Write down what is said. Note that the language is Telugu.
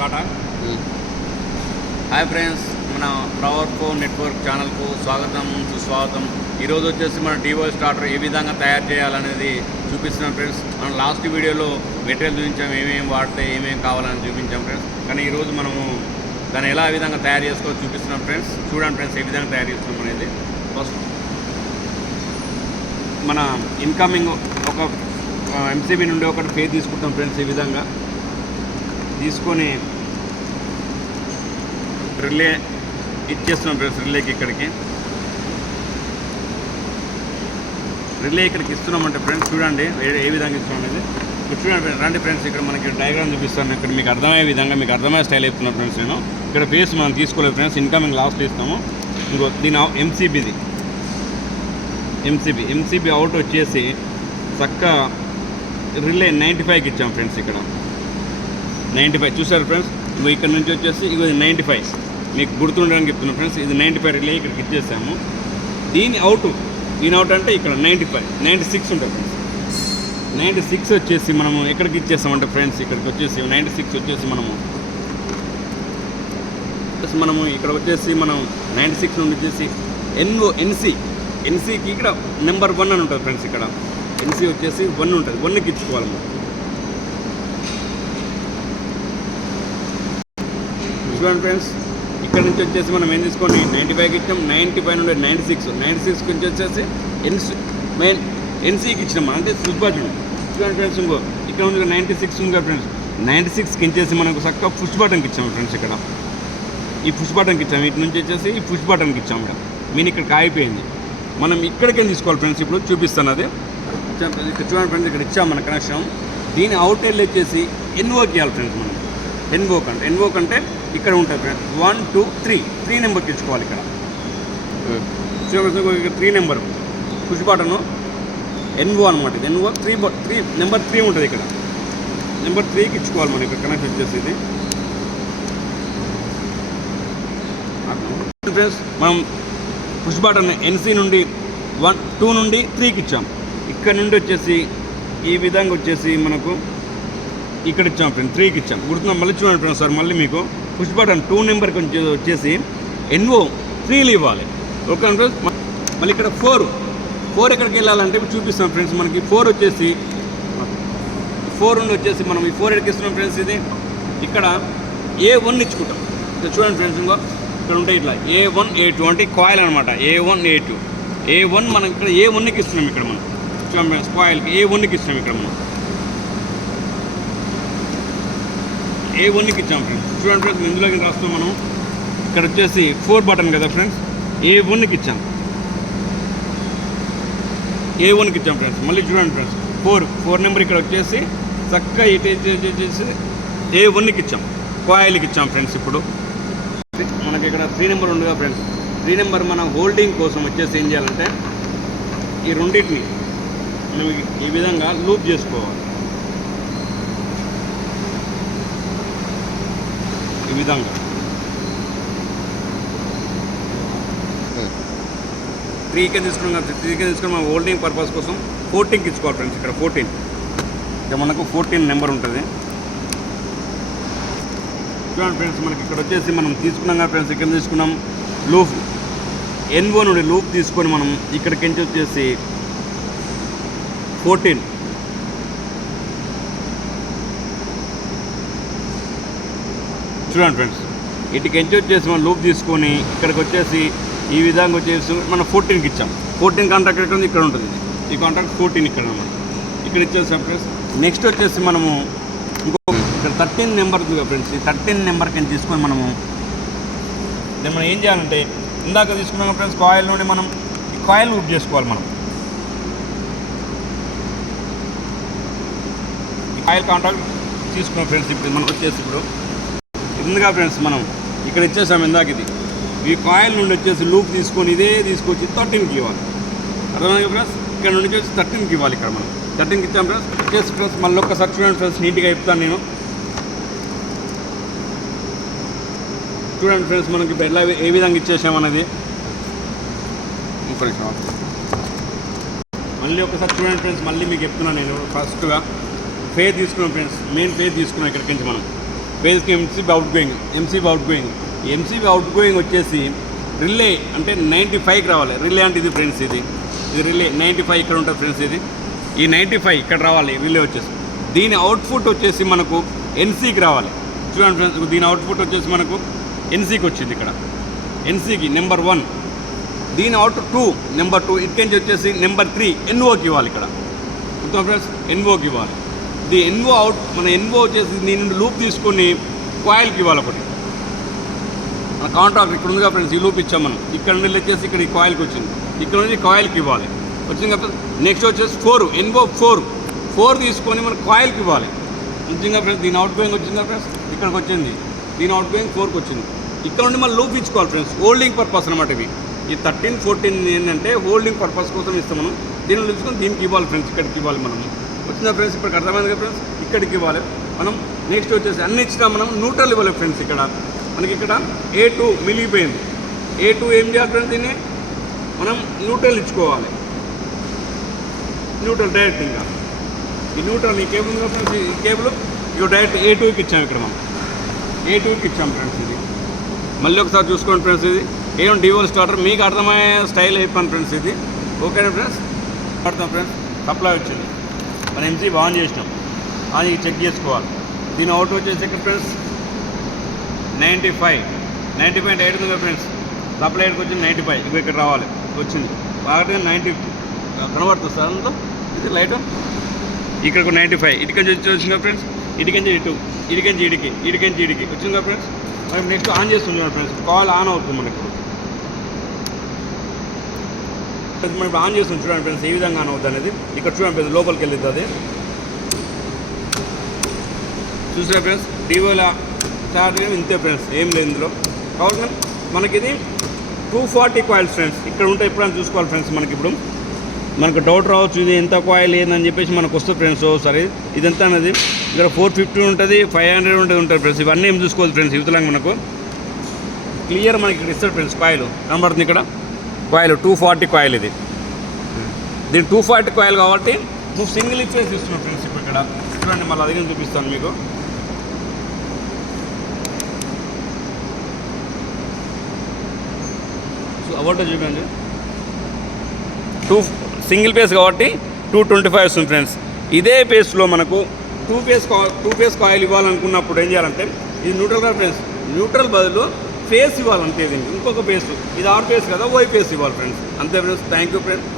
టాటా. హాయ్ ఫ్రెండ్స్, మన పవర్ ఫోన్ నెట్వర్క్ ఛానల్కు స్వాగతం సుస్వాగతం. ఈరోజు వచ్చేసి మన డివోస్ స్టార్టర్ ఏ విధంగా తయారు చేయాలనేది చూపిస్తున్నాం ఫ్రెండ్స్. మనం లాస్ట్ వీడియోలో మెటీరియల్ చూపించాం, ఏమేమి వాడితే ఏమేమి కావాలని చూపించాం ఫ్రెండ్స్. కానీ ఈరోజు మనము దాన్ని ఎలా విధంగా తయారు చేసుకోవచ్చు చూపిస్తున్నాం ఫ్రెండ్స్. చూడండి ఫ్రెండ్స్, ఏ విధంగా తయారు చేస్తున్నాం అనేది. ఫస్ట్ మన ఇన్కమింగ్ ఒక ఎంసీబీ నుండి ఒకటి పే తీసుకుంటాం ఫ్రెండ్స్. ఈ విధంగా తీసుకొని రిలే ఇచ్చేస్తున్నాం ఫ్రెండ్స్. రిలేకి ఇక్కడికి ఇస్తున్నామంటే ఫ్రెండ్స్ చూడండి ఏ విధంగా ఇస్తున్నాం అనేది. ఇప్పుడు చూడండి రండి ఫ్రెండ్స్, ఇక్కడ మనకి డయాగ్రామ్ చూపిస్తాను. ఇక్కడ మీకు అర్థమయ్యే విధంగా మీకు అర్థమయ్యే స్టైల్ ఇస్తున్నాను ఫ్రెండ్స్. నేను ఇక్కడ పేస్ మనం తీసుకోలేదు ఫ్రెండ్స్, ఇన్కమింగ్ లాస్ట్లో ఇస్తాము. ఇంకో దీని ఎంసీబీ అవుట్ వచ్చేసి చక్కగా రిలే 95కి ఇచ్చాం ఫ్రెండ్స్. ఇక్కడ 95 చూసారు ఫ్రెండ్స్. ఇవి ఇక్కడ నుంచి వచ్చేసి ఇది 95 మీకు గుర్తుండడానికి చెప్తున్నాను ఫ్రెండ్స్. ఇది 95 రిలే ఇక్కడికి ఇచ్చేసాము. దీని అవుట్ అంటే ఇక్కడ 96 ఉంటుంది ఫ్రెండ్స్. 96 వచ్చేసి మనము ఎక్కడికి ఇచ్చేస్తామంటే ఫ్రెండ్స్, ఇక్కడికి వచ్చేసి 96 వచ్చేసి మనము ఇక్కడ వచ్చేసి మనం 96 నుండి వచ్చేసి ఎన్సీకి ఇక్కడ నెంబర్ 1 అని ఉంటుంది ఫ్రెండ్స్. ఇక్కడ ఎన్సీ వచ్చేసి 1 ఉంటుంది, 1కి ఇచ్చుకోవాలి మనం. చూడండి ఫ్రెండ్స్, ఇక్కడ నుంచి వచ్చేసి మనం ఏం తీసుకోండి 95కి ఇచ్చాం. 95 నుండి 96కి నుంచి వచ్చేసి ఎన్సీకి ఇచ్చినాం అంటే స్విచ్ బటన్. చూడండి ఫ్రెండ్స్, ఇంకో ఇక్కడ ఉంది 96 ఉంది కదా ఫ్రెండ్స్. 96కి ఇచ్చేసి మనకు చక్కగా పుష్ బటన్కి ఇచ్చాము ఫ్రెండ్స్. ఇక్కడ ఈ పుష్ బటన్కి ఇచ్చాము, ఇటు నుంచి వచ్చేసి ఈ పుష్ బటన్కి ఇచ్చాము. ఇక్కడ ఇక్కడ ఆగిపోయింది, మనం ఇక్కడికే తీసుకోవాలి ఫ్రెండ్స్. ఇప్పుడు చూపిస్తాను అది. ఇక్కడ చూడండి ఫ్రెండ్స్, ఇక్కడ ఇచ్చాము మన కనెక్షన్. దీని అవుట్లెట్ వచ్చేసి ఎన్వోకి ఇవ్వాలి ఫ్రెండ్స్. మనం ఎన్వోక్ అంటే ఇక్కడ ఉంటుంది ఫ్రెండ్స్. 1 2 3 నెంబర్కి ఇచ్చుకోవాలి. ఇక్కడ చూడండి, ఇక్కడ 3 నెంబర్ పుష్ బటన్ ఎన్వో అనమాట. ఇది ఎన్వో 3 నెంబర్ 3 ఉంటుంది. ఇక్కడ నెంబర్ 3కి ఇచ్చుకోవాలి మనం. ఇక్కడ కనెక్ట్ వచ్చేసి ఇది ఫ్రెండ్స్. మనం పుష్ బటన్ ఎన్సీ నుండి 2 నుండి 3కి ఇచ్చాం. ఇక్కడ నుండి వచ్చేసి ఈ విధంగా వచ్చేసి మనకు ఇక్కడ ఇచ్చాం ఫ్రెండ్స్. 3కి ఇచ్చాం. గుర్తున్నాం. మళ్ళీ చూడండి ఫ్రెండ్స్ సార్, మళ్ళీ మీకు పుష్ బటన్ 2 నెంబర్కి వచ్చేసి ఎన్వో 3లు ఇవ్వాలి. Okay friends. మళ్ళీ ఇక్కడ 4 ఎక్కడికి వెళ్ళాలంటే ఇప్పుడు చూపిస్తాం ఫ్రెండ్స్. మనకి 4 వచ్చేసి 4 నుండి వచ్చేసి మనం ఈ 4 ఎక్కడికి ఇస్తున్నాం ఫ్రెండ్స్. ఇది ఇక్కడ A1 ఇచ్చుకుంటాం. చూడండి ఫ్రెండ్స్, ఇంకో ఇక్కడ ఉంటాయి ఇట్లా A1 A2 అంటే కాయిల్ అనమాట. A1 A1 మనం ఇక్కడ A1కి ఇస్తున్నాం. ఇక్కడ మనం చూడండి ఫ్రెండ్స్, కాయిల్కి A1కి ఇస్తున్నాం. ఇక్కడ మనం A1కి ఇచ్చాం ఫ్రెండ్స్. చూడండి ఫ్రెండ్స్, ఇందులోకి రాస్తున్నాం మనం. ఇక్కడ వచ్చేసి 4 బటన్ కదా ఫ్రెండ్స్, A1కి ఇచ్చాం. A1కి ఇచ్చాం ఫ్రెండ్స్. మళ్ళీ చూడండి ఫ్రెండ్స్, 4 నెంబర్ ఇక్కడ వచ్చేసి చక్కగా ఇటేసి A1కి ఇచ్చాం, కాయిల్కి ఇచ్చాం ఫ్రెండ్స్. ఇప్పుడు మనకి ఇక్కడ 3 నెంబర్ ఉంది కదా ఫ్రెండ్స్. 3 నెంబర్ మన హోల్డింగ్ కోసం వచ్చేసి ఏం చేయాలంటే ఈ రెండింటిని మనం ఈ విధంగా లూప్ చేసుకోవాలి. ఈ విధంగా 3కే తీసుకున్నాం కదా. 3కే తీసుకుని మనం హోల్డింగ్ పర్పస్ కోసం 14కి ఇచ్చుకోవాలి ఫ్రెండ్స్. ఇక్కడ 14 ఇక మనకు 14 నెంబర్ ఉంటుంది. చూడండి ఫ్రెండ్స్, మనకి ఇక్కడ వచ్చేసి మనం తీసుకున్నాం కదా ఫ్రెండ్స్. ఇక్కడ తీసుకున్నాం లూప్ ఎన్వో నుండి లూప్ తీసుకొని మనం ఇక్కడికి నుంచి వచ్చేసి 14 చూడండి ఫ్రెండ్స్, ఇటుకి ఎంచి వచ్చేసి మనం లూప్ తీసుకొని ఇక్కడికి వచ్చేసి ఈ విధంగా వచ్చేసి మనం 14కి ఇచ్చాం. 14 కాంట్రాక్ట్ ఎక్కడ ఉంది? ఇక్కడ ఉంటుంది. ఈ కాంట్రాక్ట్ 14 ఇక్కడ అనమాట. ఇక్కడ ఇచ్చేసాం ఫ్రెండ్స్. నెక్స్ట్ వచ్చేసి మనము ఇంకో ఇక్కడ 13 నెంబర్ ఉంది ఫ్రెండ్స్. ఈ 13 నెంబర్కి తీసుకొని మనము దాన్ని మనం ఏం చేయాలంటే ఇందాక తీసుకున్నాం ఫ్రెండ్స్, కాయిల్ నుండి మనం ఈ కాయిల్ లూప్ చేసుకోవాలి. మనం ఈ కాయిల్ కాంట్రాక్ట్ తీసుకున్నాం ఫ్రెండ్స్. ఇప్పుడు మనకు వచ్చేసి ఇప్పుడు ఇందుగా ఫ్రెండ్స్ మనం ఇక్కడ ఇచ్చేసాం ఇందాక. ఇది ఈ కాయిల్ నుండి వచ్చేసి లూప్ తీసుకొని ఇదే తీసుకొచ్చి 13కి ఇవ్వాలి. అర్థమైంది ఫ్రెండ్స్. ఇక్కడ నుండి వచ్చేసి 13కి ఇవ్వాలి. ఇక్కడ మనం 13కి ఇచ్చాం ఫ్రెండ్స్. వచ్చేసి ఫ్రెండ్స్ మళ్ళీ ఒక్కసారి చూడండి ఫ్రెండ్స్, నీట్గా చెప్తాను నేను. చూడండి ఫ్రెండ్స్, మనకి ఇప్పుడు ఎలా ఏ విధంగా ఇచ్చేసామన్నది మళ్ళీ ఒకసారి చూడండి ఫ్రెండ్స్. మళ్ళీ మీకు చెప్తున్నాను నేను. ఫస్ట్గా ఫేర్ తీసుకున్నాం ఫ్రెండ్స్, మెయిన్ ఫేర్ తీసుకున్నాం. ఇక్కడికి నుంచి మనం ఫేజ్కి ఎంసీబీ అవుట్ గోయింగ్ వచ్చేసి రిలే అంటే 95కి రావాలి. రిలే అంటే ఇది ఫ్రెండ్స్, ఇది రిలే 95 ఇక్కడ ఉంటుంది ఫ్రెండ్స్. ఈ 95 ఇక్కడ రావాలి రిలే వచ్చేసి. దీని అవుట్పుట్ వచ్చేసి మనకు ఎన్సీకి రావాలి. చూడండి ఫ్రెండ్స్, దీని అవుట్పుట్ వచ్చేసి మనకు ఎన్సీకి వచ్చింది ఇక్కడ. ఎన్సీకి నెంబర్ 1, దీని అవుట్ 2 నెంబర్ 2, ఇటుకెంచి వచ్చేసి నెంబర్ 3 ఎన్ఓకి ఇవ్వాలి ఇక్కడ. మొత్తం ఫ్రెండ్స్ ఎన్ఓకి ఇవ్వాలి. ఇది ఎన్ఓ అవుట్, మన ఎన్ఓ వచ్చేసి దీని నుండి లూప్ తీసుకొని కాయిల్కి ఇవ్వాలి ఒకటి. మన కాంట్రాక్ట్ ఇక్కడ ఉందిగా ఫ్రెండ్స్, ఈ లూప్ ఇచ్చాం మనం. ఇక్కడ నుండి వచ్చేసి ఇక్కడ ఈ కాయిల్కి వచ్చింది, ఇక్కడ నుంచి కాయిల్కి ఇవ్వాలి. వచ్చింది కదా. నెక్స్ట్ వచ్చేసి 4 ఎన్ఓ 4 తీసుకొని మన కాయిల్కి ఇవ్వాలి. వచ్చిందా ఫ్రెండ్స్, దీని అవుట్ గోయింగ్ వచ్చిందా ఫ్రెండ్స్, ఇక్కడికి వచ్చింది. దీని అవుట్ గోయింగ్ 4కి వచ్చింది. ఇక్కడ నుండి మనం లూప్ ఇచ్చుకోవాలి ఫ్రెండ్స్, హోల్డింగ్ పర్పస్ అనమాట ఇవి. ఈ 13, 14 ఏంటంటే హోల్డింగ్ పర్పస్ కోసం ఇస్తాం మనం. దీన్ని తీసుకొని దీనికి ఇవ్వాలి ఫ్రెండ్స్, ఇక్కడికి ఇవ్వాలి మనం. వచ్చిందా ఫ్రెండ్స్, ఇప్పటికి అర్థమైంది కదా ఫ్రెండ్స్, ఇక్కడికి ఇవ్వాలి మనం. నెక్స్ట్ వచ్చేసి అన్ని ఇచ్చినా మనం న్యూట్రల్ ఇవ్వాలి ఫ్రెండ్స్. ఇక్కడ మనకి ఇక్కడ A2 మిలిగిపోయింది. A2 ఏం చేయాలి ఫ్రెండ్స్, దీన్ని మనం న్యూట్రల్ ఇచ్చుకోవాలి. న్యూట్రల్ డైరెక్ట్ ఇంకా ఈ న్యూట్రల్ ఈ కేబుల్ ఉందా ఫ్రెండ్స్, ఈ కేబుల్ ఇక డైరెక్ట్ A2కి ఇచ్చాము. ఇక్కడ మనం A2కి ఇచ్చాము ఫ్రెండ్స్. ఇది మళ్ళీ ఒకసారి చూసుకోండి ఫ్రెండ్స్, ఇది ఏం డివోల్ స్టార్టర్ మీకు అర్థమయ్యే స్టైల్ అయిపోయింది ఫ్రెండ్స్. ఇది ఓకేనా ఫ్రెండ్స్, పడతాం ఫ్రెండ్స్. సప్లై వచ్చింది, మనం ఎంసీ ఆన్ చేసినాం. అది చెక్ చేసుకోవాలి. దీని అవుట్ వచ్చేసి ఇక్కడ ఫ్రెండ్స్ 95 అంటే 8 ఉంది ఫ్రెండ్స్. సప్లై ఎయిట్కి వచ్చింది 95, ఇవి ఇక్కడ రావాలి వచ్చింది. బాగా 90 కనబడుతుంది సార్ అంతా. ఇది లైట్ ఇక్కడికి 95, ఇటుకంచి వచ్చింది ఫ్రెండ్స్. ఇటుకంచి ఇడికి వచ్చింది ఫ్రెండ్స్. మనం నెక్స్ట్ ఆన్ చేస్తున్నాం ఫ్రెండ్స్, కాల్ ఆన్ అవుతుంది మనకి. మనం ఇప్పుడు ఆన్ చేస్తుంది చూడండి ఫ్రెండ్స్, ఏ విధంగా ఆన్ అవుతుంది అనేది. ఇక్కడ చూడండి ఫ్రెండ్స్, లోపలికి వెళ్ళిద్ది అది. చూసారా ఫ్రెండ్స్, డివోలా స్టార్ట్ ఇంతే ఫ్రెండ్స్, ఏం లేదు ఇందులో. కాబట్టి మనకి ఇది 240 కాయిల్స్ ఫ్రెండ్స్. ఇక్కడ ఉంటే ఎప్పుడైనా చూసుకోవాలి ఫ్రెండ్స్. మనకి ఇప్పుడు మనకు డౌట్ రావచ్చు, ఇది ఎంత కాయిల్ ఏందని చెప్పేసి మనకు వస్తుంది ఫ్రెండ్స్. సరే ఇదంతా అనేది ఇక్కడ 450 ఉంటుంది, 500 ఉంటుంది ఫ్రెండ్స్. ఇవన్నీ ఏం చూసుకోవాలి ఫ్రెండ్స్. ఇవతలంగా మనకు క్లియర్ మనకి ఇక్కడ ఇస్తారు ఫ్రెండ్స్. కాయిల్ కనబడుతుంది ఇక్కడ, కాయిల్ 240 కాయిల్. ఇది దీని 240 కాయిల్ కాబట్టి నువ్వు సింగిల్ ఇచ్చేసి ఇస్తున్నావు ఫ్రెండ్స్. ఇప్పుడు ఇక్కడ చూడండి, మళ్ళీ అదిగా చూపిస్తాను మీకు. అవటో చూడండి, 2 సింగిల్ పేస్ కాబట్టి 225 వస్తుంది ఫ్రెండ్స్. ఇదే పేస్లో మనకు 2 ఫేస్ కాయిల్ ఇవ్వాలనుకున్నప్పుడు ఏం చేయాలంటే, ఇది న్యూట్రల్ కదా ఫ్రెండ్స్, న్యూట్రల్ బదులు ఫేస్ ఇవ్వాలంటే దీనికి ఇంకొక ఫేస్. ఇది R ఫేస్ కదా, Y ఫేస్ ఇవ్వాలి ఫ్రెండ్స్. అంతే ఫ్రెండ్స్. Thank you friends.